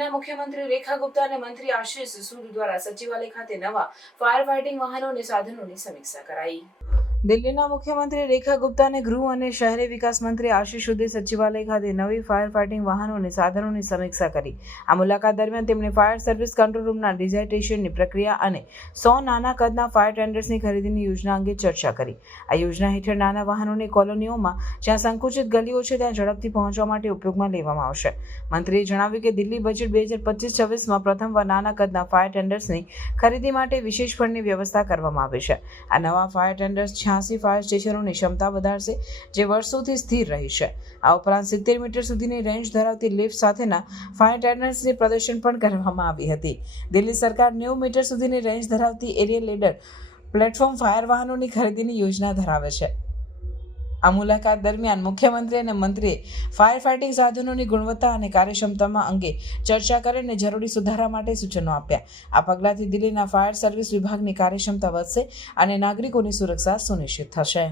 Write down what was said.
દિલ્હીના મુખ્યમંત્રી રેખા ગુપ્તા અને મંત્રી આશિષ સુદ દ્વારા સચિવાલય ખાતે નવા ફાયર ફાઇટિંગ વાહનો અને સાધનોની સમીક્ષા કરાઈ. દિલ્હીના મુખ્યમંત્રી રેખા ગુપ્તાને ગૃહ અને શહેરી વિકાસ મંત્રી આશિષ સુદે સચિવાલય ખાતે નવી ફાયર ફાઇટિંગ વાહનો અને સાધનોની સમીક્ષા કરી. આ મુલાકાત દરમિયાન તેમણે ફાયર સર્વિસ કંટ્રોલ રૂમના ડિઝાઇટેશનની પ્રક્રિયા અને સો નાના કદના ફાયર ટેન્ડર્સની ખરીદીની યોજના અંગે ચર્ચા કરી. આ યોજના હેઠળ નાના વાહનોની કોલોનીઓમાં જ્યાં સંકુચિત ગલીઓ છે ત્યાં ઝડપથી પહોંચવા માટે ઉપયોગમાં લેવામાં આવશે. મંત્રીએ જણાવ્યું કે દિલ્હી બજેટ બે હજાર પચીસ છવ્વીસમાં પ્રથમવાર નાના કદના ફાયર ટેન્ડર્સની ખરીદી માટે વિશેષ ફંડની વ્યવસ્થા કરવામાં આવી છે. આ નવા ફાયર ટેન્ડર્સ છ્યાસી ફાયર સ્ટેશનોની ક્ષમતા વધારશે, જે વર્ષોથી સ્થિર રહી છે. આ ઉપરાંત સિત્તેર મીટર સુધીની રેન્જ ધરાવતી લિફ્ટ સાથેના ફાયર ટેન્ડર્સની પ્રદર્શન પણ કરવામાં આવી હતી. દિલ્હી સરકાર નેવું મીટર સુધીની રેન્જ ધરાવતી એરિયલ લીડર પ્લેટફોર્મ ફાયર વાહનોની ખરીદીની યોજના ધરાવે છે. આ મુલાકાત દરમિયાન મુખ્યમંત્રી અને મંત્રીએ ફાયર ફાઇટિંગ સાધનોની ગુણવત્તા અને કાર્યક્ષમતામાં અંગે ચર્ચા કરીને જરૂરી સુધારા માટે સૂચનો આપ્યા. આ પગલાંથી દિલ્હીના ફાયર સર્વિસ વિભાગની કાર્યક્ષમતા વધશે અને નાગરિકોની સુરક્ષા સુનિશ્ચિત થશે.